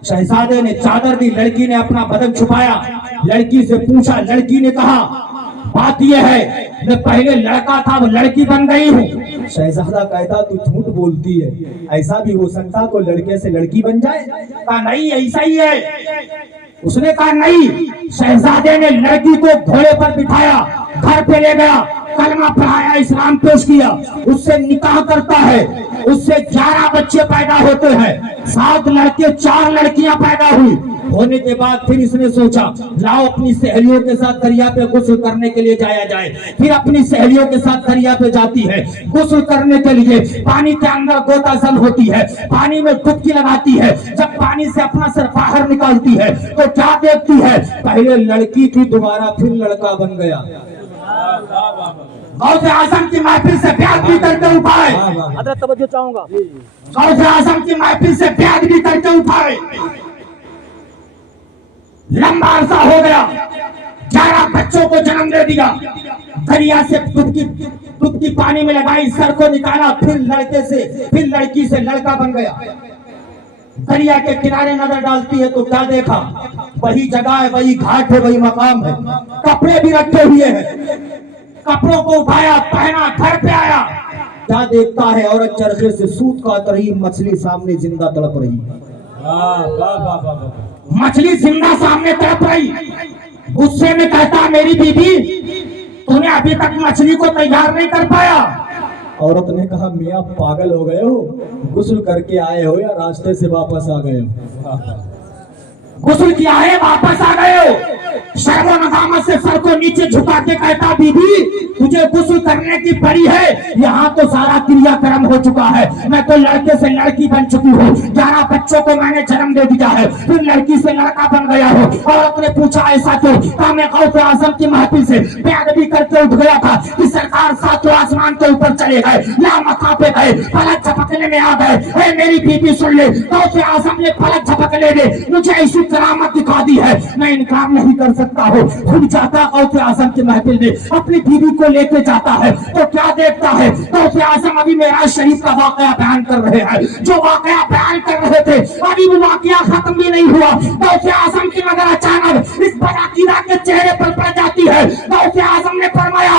शहजादे ने चादर दी, लड़की ने अपना बदन छुपाया। लड़की से पूछा, लड़की ने कहा बात यह है मैं पहले लड़का था वो लड़की बन गई हूँ। शहजादा कहता तू झूठ बोलती है, ऐसा भी हो सकता कोई लड़के से लड़की बन जाए। कहा नहीं ऐसा ही है। उसने कहा नहीं। शहजादे ने लड़की को घोड़े पर बिठाया, घर पे ले गया, कलमा पढ़ाया, इस्लाम पेश किया, उससे निकाह करता है, उससे 11 बच्चे पैदा होते हैं, 7 लड़के 4 लड़कियां पैदा हुई। होने के बाद फिर इसने सोचा लाओ अपनी सहेलियों के साथ दरिया पे गुस्ल करने के लिए जाया जाए। फिर अपनी सहेलियों के साथ दरिया पे जाती है गुस्ल करने के लिए। पानी के अंदर गोतासल होती है, पानी में डुबकी लगाती है। जब पानी से अपना सर बाहर निकालती है तो क्या देखती है, पहले लड़की थी दोबारा फिर लड़का बन गया। गौसे आजम की महफिल से बेअदबी करके उठाए। हजरत तवज्जो चाहूंगा। गौसे आजम की महफिल से बेअदबी करके उठाए। लंबा अरसा हो गया, 11 बच्चों को जन्म दे दिया। दरिया से डुबकी पानी में लगाई, सर को निकाला, फिर लड़के से फिर लड़की से लड़का बन गया। दरिया के किनारे नजर डालती है तो क्या देखा, वही जगह है, वही घाट है, वही मकाम है, कपड़े भी रखे हुए हैं। कपड़ों को उठाया, पहना, घर पे आया, क्या देखता है, औरत चरखे से सूत काट रही, मछली सामने जिंदा तड़प रही। मछली जिंदा सामने तड़प रही। गुस्से में कहता मेरी बीबी तूने अभी तक मछली को तैयार नहीं कर पाया। औरत ने कहा मियां पागल हो गए हो, गुस्ल करके आए हो या रास्ते से वापस आ गए हो। गुस्ल किया है वापस आ गए हो। शर्मो नदामत से सर को नीचे झुका के कहता बीबी तुझे गुस्ल करने की पड़ी है, यहाँ तो सारा क्रियाक्रम हो चुका है, मैं तो लड़के से लड़की बन चुकी हूँ, 11 बच्चों को मैंने जन्म दे दिया है, फिर लड़की से लड़का बन गया हो। औरत ने पूछा ऐसा क्यों। कहा मैं गौसे आजम की महफिल से बेअदबी करके उठ गया था कि सरकार सातों आसमान के ऊपर चले गए, लामका पे गए, पलक झपकने में आ गए। मेरी बीबी सुन ले, गौसे आजम ने पलक झपकने में मुझे ऐसी करामत दिखा दी है, मैं इनकार नहीं कर सकता हूँ। खुद जाता गौसे आजम की महफिल में, अपनी बीवी को लेके जाता है तो क्या देखता है, गौसे आजम अभी मेराज शरीफ का वाकया बयान कर रहे हैं। जो वाकया बयान कर रहे थे अभी वो वाकया खत्म भी नहीं हुआ। गौसे आजम की नजर अचानक इस बदाकीदा के चेहरे पर पड़ जाती है। गौसे आजम ने फरमाया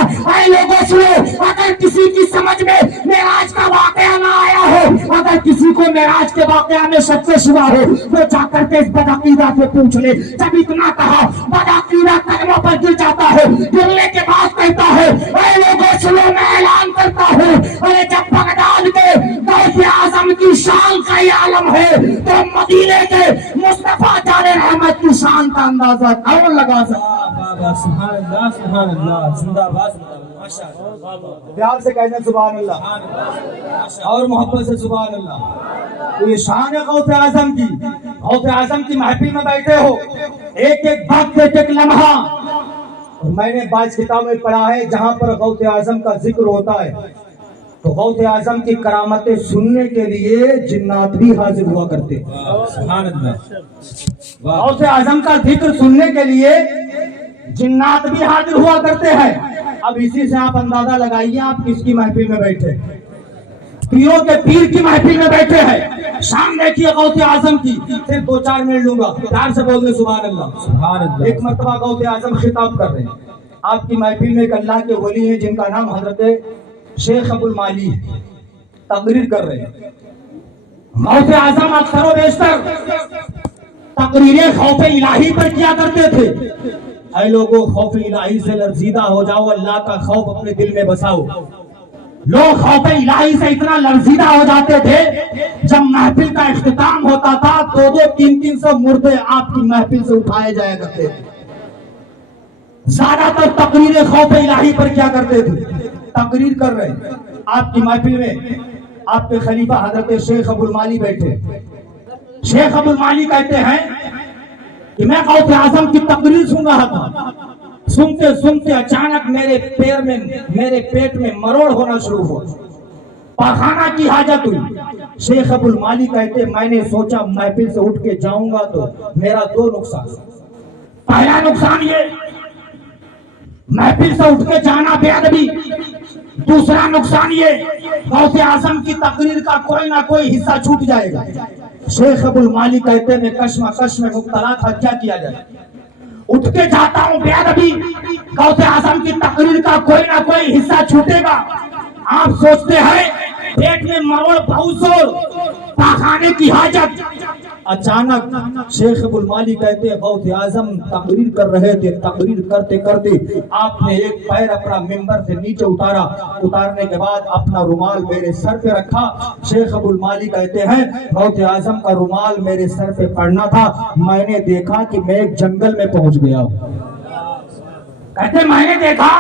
لو اگر کسی کی سمجھ میں معراج کا واقعہ نہ آیا ہو, اگر کسی کو معراج کے واقعہ میں شک و شبہ ہو تو جا کر کے اس بدعقیدہ سے پوچھ لے. جب اتنا کہا بدعقیدہ قدموں پر گر جاتا ہے, گرنے کے بعد کہتا ہے اے لوگوں سنو میں اعلان کرتا ہوں, ارے جب بغداد کے غوث اعظم کی شان کا یہ عالم ہے تو مدینے کے مصطفیٰ جان رحمت کی شان کا اندازہ کون لگا سکتا. سبحان اللہ سبحان اللہ, زندہ باد ماشاءاللہ. پیار سے کہتے ہیں سبحان اللہ اور محبت سے سبحان اللہ. تو یہ شان ہے غوث اعظم کی. غوث اعظم کی محفل میں بیٹھے ہو, ایک ایک وقت ایک ایک لمحہ. اور میں نے بعض کتابوں میں پڑھا ہے جہاں پر غوث اعظم کا ذکر ہوتا ہے تو غوث اعظم کی کرامتیں سننے کے لیے جنات بھی حاضر ہوا کرتے. سبحان اللہ. غوث اعظم کا ذکر سننے کے لیے جنات بھی حاضر ہوا کرتے ہیں. اب اسی سے آپ اندازہ لگائیے آپ کس کی محفل میں بیٹھے, پیروں کے پیر کی محفل میں بیٹھے ہیں. شام دیکھیے غوث اعظم کی, صرف 2-4 منٹ لوں گا, پیار سے بول دیں سبحان اللہ سبحان اللہ. ایک مرتبہ غوث اعظم خطاب کر رہے ہیں. آپ کی محفل میں ایک اللہ کے ولی ہیں جن کا نام حضرت شیخ ابو المالی ہے, تقریر کر رہے ہیں. غوث اعظم اکثر و بیشتر تقریریں خوف الہی پر کیا کرتے تھے. اے لوگوں خوف الہی سے لرزیدہ ہو جاؤ, اللہ کا خوف اپنے دل میں بساؤ. لوگ خوف الہی سے اتنا لرزیدہ ہو جاتے تھے جب محفل کا اختتام ہوتا تھا 200-300 مردے آپ کی محفل سے اٹھائے جایا کرتے تھے. زیادہ تر تقریریں خوف الہی پر کیا کرتے تھے, تقریر کر رہے ہیں. آپ کی محفل میں آپ کے خلیفہ حضرت شیخ ابو المالی بیٹھے. شیخ ابو المالی کہتے ہیں کہ میں غوث اعظم کی تقریر سن رہا تھا, سنتے سنتے اچانک میرے پیٹ میں مروڑ ہونا شروع ہوا, پاخانہ کی حاجت ہوئی. شیخ ابو المالی کہتے میں نے سوچا محفل سے اٹھ کے جاؤں گا تو میرا 2 نقصان. پہلا نقصان یہ محفل سے اٹھ کے جانا بے ادبی, دوسرا نقصان یہ غوث اعظم کی تقریر کا کوئی نہ کوئی حصہ چھوٹ جائے گا. شیخ ابو المالی کہتے میں کشمکش میں مبتلا تھا, کیا کیا جائے. اٹھ کے جاتا ہوں بے ادبی, غوث اعظم کی تقریر کا کوئی نہ کوئی حصہ چھوٹے گا. آپ سوچتے ہیں پیٹ میں مروڑ, بہت زور, پاخانے کی حاجت. اچانک شیخ ابو المالی کہتے ہیں غوث اعظم تقریر کر رہے تھے, تقریر کرتے کرتے آپ نے ایک پیر اپنا ممبر سے نیچے اتارا, اتارنے کے بعد اپنا رومال میرے سر پہ رکھا. شیخ ابو المالی کہتے ہیں غوث اعظم کا رومال میرے سر پہ پڑنا تھا, میں نے دیکھا کہ میں ایک جنگل میں پہنچ گیا. کہتے میں نے دیکھا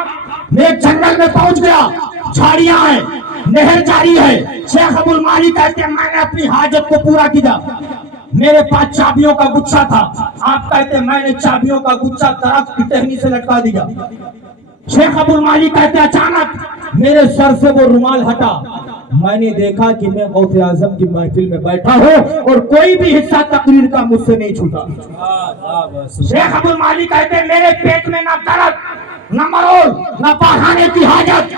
میں ایک جنگل میں پہنچ گیا, جھاڑیاں ہیں, نہر جاری ہے. شیخ ابو المالی کہتے ہیں میں نے اپنی حاجت کو پورا کیا. میرے پاس چابیوں کا گچھا تھا. آپ کہتے ہیں میں نے چابیوں کا گچھا درخت کی ٹہنی سے لٹکا دیا. شیخ ابو المالی کہتے ہیں اچانک میرے سر سے وہ رومال ہٹا, میں نے دیکھا کہ میں غوث اعظم کی محفل میں بیٹھا ہوں اور کوئی بھی حصہ تقریر کا مجھ سے نہیں چھوٹا. شیخ ابو المالی کہتے ہیں میرے پیٹ میں نہ درد نہ مروڑ نہ پاخانے کی حاجت.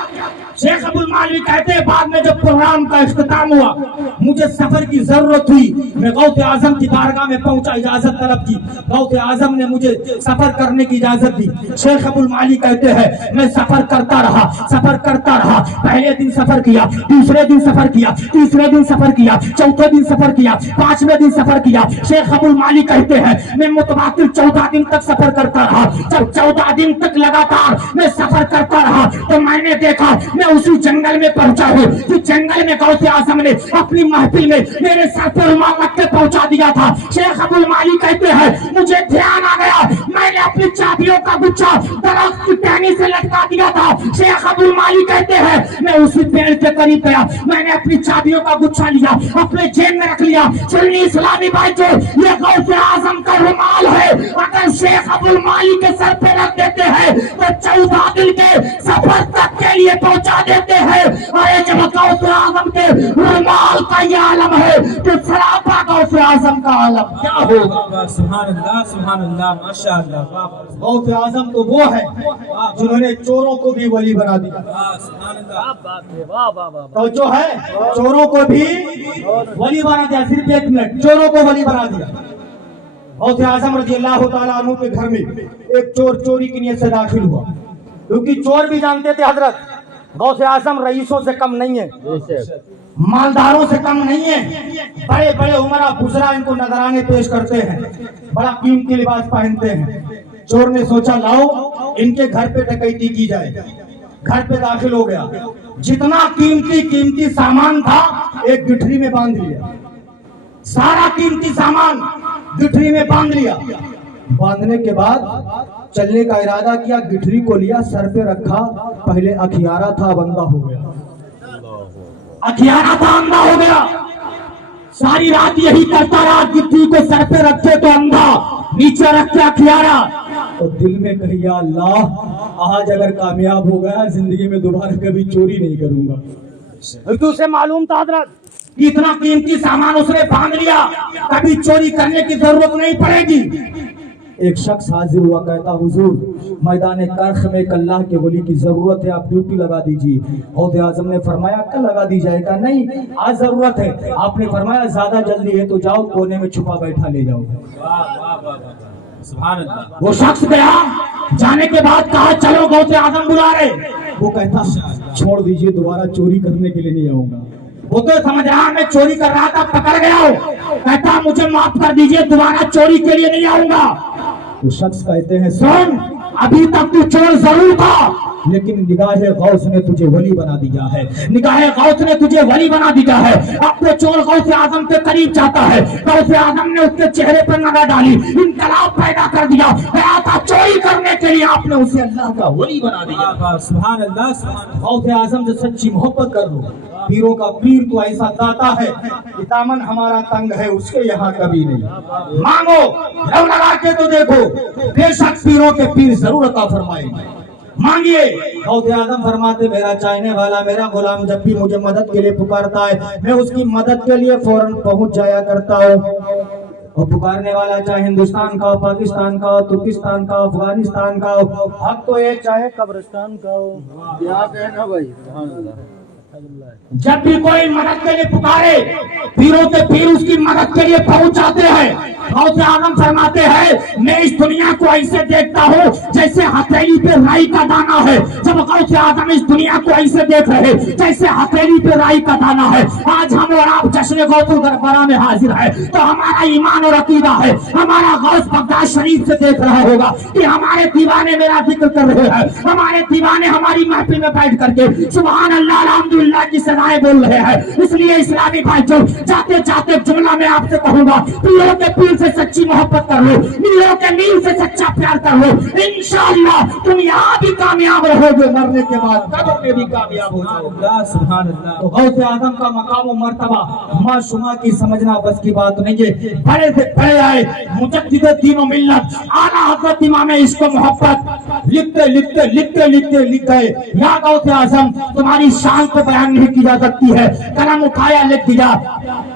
شیخ ابو المالی کہتے ہیں بعد میں جب پروگرام کا اختتام ہوا مجھے سفر کی ضرورت ہوئی, میں غوث اعظم کی بارگاہ میں پہنچا, اجازت طلب کی. غوث اعظم نے مجھے سفر کرنے کی اجازت دی. شیخ ابو المالی کہتے ہیں میں سفر کرتا رہا. پہلے دن سفر کیا, دوسرے دن سفر کیا, تیسرے دن سفر کیا, چوتھے دن سفر کیا, 5ویں دن سفر کیا. شیخ ابو المالی کہتے ہیں میں متواتر 14 دن تک سفر کرتا رہا. جب 14 دن تک لگاتار میں سفر کرتا رہا تو میں نے دیکھا میں اسی جنگل میں پہنچا ہوں جس جنگل میں غوث اعظم نے اپنی محفل میں میرے سر پر رومال رکھ کے پہنچا دیا تھا. شیخ ابو المالی کہتے ہیں مجھے دھیان آ گیا, میں نے اپنی چابیوں کا گچھا درخت کی ٹہنی سے لٹکا دیا تھا. شیخ ابو المالی کہتے ہیں میں اسی پیڑ کے قریب گیا, میں نے اپنی چابیوں کا گچھا لیا, اپنے جیب میں رکھ لیا. سنی اسلامی بھائیوں, یہ غوث اعظم کا رومال ہے, اگر شیخ ابو المالی کے سر پہ رکھ دیتے ہیں تو 14 دن کے سفر تک کے لیے پہنچا دیتے ہیں. ارے جب غوث اعظم کے رومال کا یہ عالم ہے تو سراپا غوث اعظم کا عالم کیا ہوگا. سبحان اللہ سبحان اللہ ماشاءاللہ. غوث اعظم تو وہ ہے جنہوں نے چوروں کو بھی ولی بنا دیا. سبحان اللہ. تو جو ہے چوروں کو بھی ولی بنا دیا. صرف 1 منٹ, چوروں کو ولی بنا دیا. غوث اعظم رضی اللہ تعالیٰ عنہ کے گھر میں ایک چور چوری کی نیت سے داخل ہوا, کیونکہ چور بھی جانتے تھے حضرت गौसे आजम रईसों से कम नहीं है, मालदारों से कम नहीं है। बड़े बड़े उमरा बुजरा इनको नजराने पेश करते हैं, बड़ा कीमती लिबास पहनते हैं। चोर ने सोचा लाओ इनके घर पे डकैती की जाए, घर पे दाखिल हो गया, जितना कीमती कीमती सामान था एक गिठरी में बांध लिया, सारा कीमती सामान गिठरी में बांध लिया। बांधने के बाद चलने का इरादा किया, गिठरी को लिया, सर पे रखा, पहले अखियारा था बंदा हो गया, अखियारा था अंधा हो गया। सारी रात यही करता रहा, गिट्टी को सर पे रखे तो अंधा, नीचे रखे अखियारा। तो दिल में कही या अल्लाह आज अगर कामयाब हो गया जिंदगी में दोबारा कभी चोरी नहीं करूंगा। तो उसे मालूम था हजरत इतना कीमती सामान उसने बांध लिया, कभी चोरी करने की जरूरत नहीं पड़ेगी। एक शख्स हाजिर हुआ, कहता हुजूर मैदान कर्ख में एक अल्लाह के वली की जरूरत है, आप ड्यूटी लगा दीजिए। औद आजम ने फरमाया कल लगा दी जाएगा, नहीं आज जरूरत है। आपने फरमाया ज्यादा जल्दी है तो जाओ कोने में छुपा बैठा ले जाओ। सुभान अल्लाह। वो शख्स गया, जाने के बाद कहा चलो गौसे आजम बुला रहे। वो कहता छोड़ दीजिए, दोबारा चोरी करने के लिए नहीं आऊंगा। वो तो समझ रहा मैं चोरी कर रहा था, पकड़ गया हो। कहता मुझे माफ कर दीजिए, दोबारा चोरी के लिए नहीं आऊंगा। वो शख्स कहते हैं सुन, अभी तक तू चोर जरूर था, लेकिन निगाहे गौस ने तुझे वली बना दिया है, निगाहे गौस ने तुझे वली बना दिया है। अब तो चोर गौसे आजम के करीब जाता है, गौसे आजम ने उसके चेहरे पर नजर डाली, इनकलाब पैदा कर दिया। गया था चोरी करने के लिए, आपने उसे अल्लाह का वली बना दिया। सुभान अल्लाह, सुभान गौसे आजम से सच्ची मोहब्बत कर लो। पीरों का पीर तो ऐसा दाता है कि दामन हमारा तंग है, उसके यहाँ कभी नहीं। मांगो, लव लगा के तो देखो, बेशक पीरों के पीर जरूर अता फरमाएंगे। मांगिए। गौसे आजम फरमाते मेरा चाहने वाला मेरा गुलाम जब भी मुझे मदद के लिए पुकारता है, मैं उसकी मदद के लिए फौरन पहुंच जाया करता हूँ। और पुकारने वाला चाहे हिंदुस्तान का हो, पाकिस्तान का हो, तुर्किस्तान का हो, अफगानिस्तान का हो, हक तो ये चाहे कब्रिस्तान का हो, यहाँ पे है ना भाई। जब भी कोई मदद के लिए पुकारे, पीरों के पीर उसकी मदद के लिए पहुंच जाते हैं। गौसे आजम फरमाते हैं मैं इस दुनिया को ऐसे देखता हूँ जैसे हथेली पे राई का दाना है। जब गौसे आजम इस दुनिया को ऐसे देख रहे जैसे हथेली पे राई का दाना है। आज हम और आप जश्न गौतुल दरबार में हाजिर है तो हमारा ईमान और अकीदा है, हमारा गौस बगदाद शरीफ से देख रहा होगा कि हमारे दीवाने मेरा जिक्र कर रहे हैं, हमारे दीवाने हमारी महफिल में बैठ करके सुभान अल्लाह अल्हम्दुलिल्लाह की सदाएं बोल रहे हैं। इसलिए इस्लामी भाइयों, जाते जाते जुमला में आपसे कहूंगा, पीरों के पीर से सच्ची मोहब्बत कर लो, नीलों के नील से सच्चा प्यार कर लो। इंशाअल्लाह तुम यहाँ भी कामयाब रहोगे, मरने के बाद कब्र में भी कामयाब हो जाओगे। सुभान अल्लाह। तो गौसे आजम का मकाम और मर्तबा माशुमा की समझना बस की बात नहीं है। बड़े से बड़े आए मुजद्दिद दीन और मिल्लत आला हज़रत इमाम इश्क व मोहब्बत लिखते लिखते लिखते लिखते लिख गए। या गौसे आजम तुम्हारी शान को बयान नहीं की जा सकती है, कलम उठाया लिख दिया।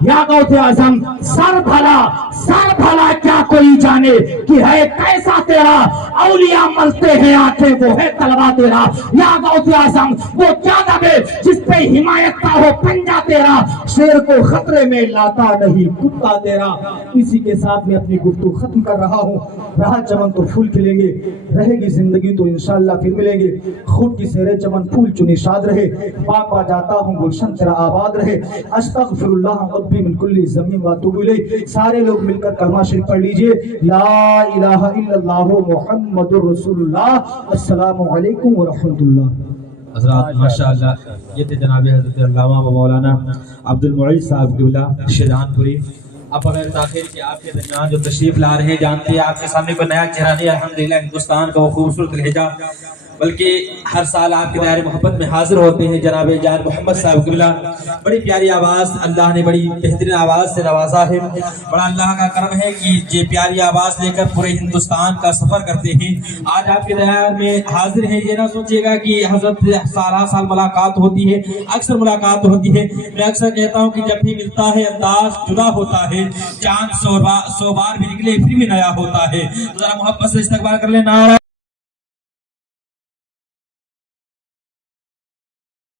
या गौसे आजम सर भला क्या कोई जाने कि है कैसा तेरा, औलिया मलते हैं आंखें वो है तलवा तेरा। या गौसे आजम वो क्या दबे जिस पे हिमायत का हो पंजा तेरा, शेर को खतरे में लाता नहीं कुत्ता तेरा। इसी के साथ मैं अपनी गुफ्तगू खत्म कर रहा हूँ। राह चमन तो फूल खिलेंगे, रहेगी जिंदगी तो इंशाअल्लाह फिर मिलेंगे। खूब की सेरे चमन फूल चुनी शाद रहे, बापा जाता हूँ गुलशन तेरा आबाद रहे। अस्तगफिरुल्लाह रब्बी मिन कुल्ली ज़मीन व अतूबु इलैह। सारे लोग मिलकर कलमा शरीफ पढ़ लीजिए, ला इलाहा इल्लल्लाह मुहम्मदुर रसूलुल्लाह। अस्सलामु अलैकुम व रहमतुल्लाह। हज़रात माशाअल्लाह, ये थे जनाब हज़रत अल्लामा व मौलाना अब्दुल मुईज़ साहब क़िबला शेरहानपुरी। अब बगैर ताख़ीर के आपके दरमियान जो तशरीफ ला रहे हैं, जानते हैं आपके सामने कोई नया चेहरा नहीं, अल्हम्दुलिल्लाह हिंदुस्तान का वो खूबसूरत लहजा, बल्कि हर साल आपके दायरे मोहब्बत में हाजिर होते हैं जनाब जान मोहम्मद साहब क़िबला। बड़ी प्यारी आवाज़, अल्लाह ने बड़ी बेहतरीन आवाज़ से नवाजा है। बड़ा अल्लाह का करम है कि ये प्यारी आवाज़ लेकर पूरे हिंदुस्तान का सफ़र करते हैं। आज आपके दायरे में हाजिर हैं, ये ना सोचिएगा कि हज़रत साल मुलाकात होती है, अक्सर मुलाकात होती है। मैं अक्सर कहता हूँ कि जब भी मिलता है अंदाज जुदा होता है, चांद 100 बार भी निकले फिर भी नया होता है। तो ज़रा मोहब्बत से इस्तकबाल कर लेना।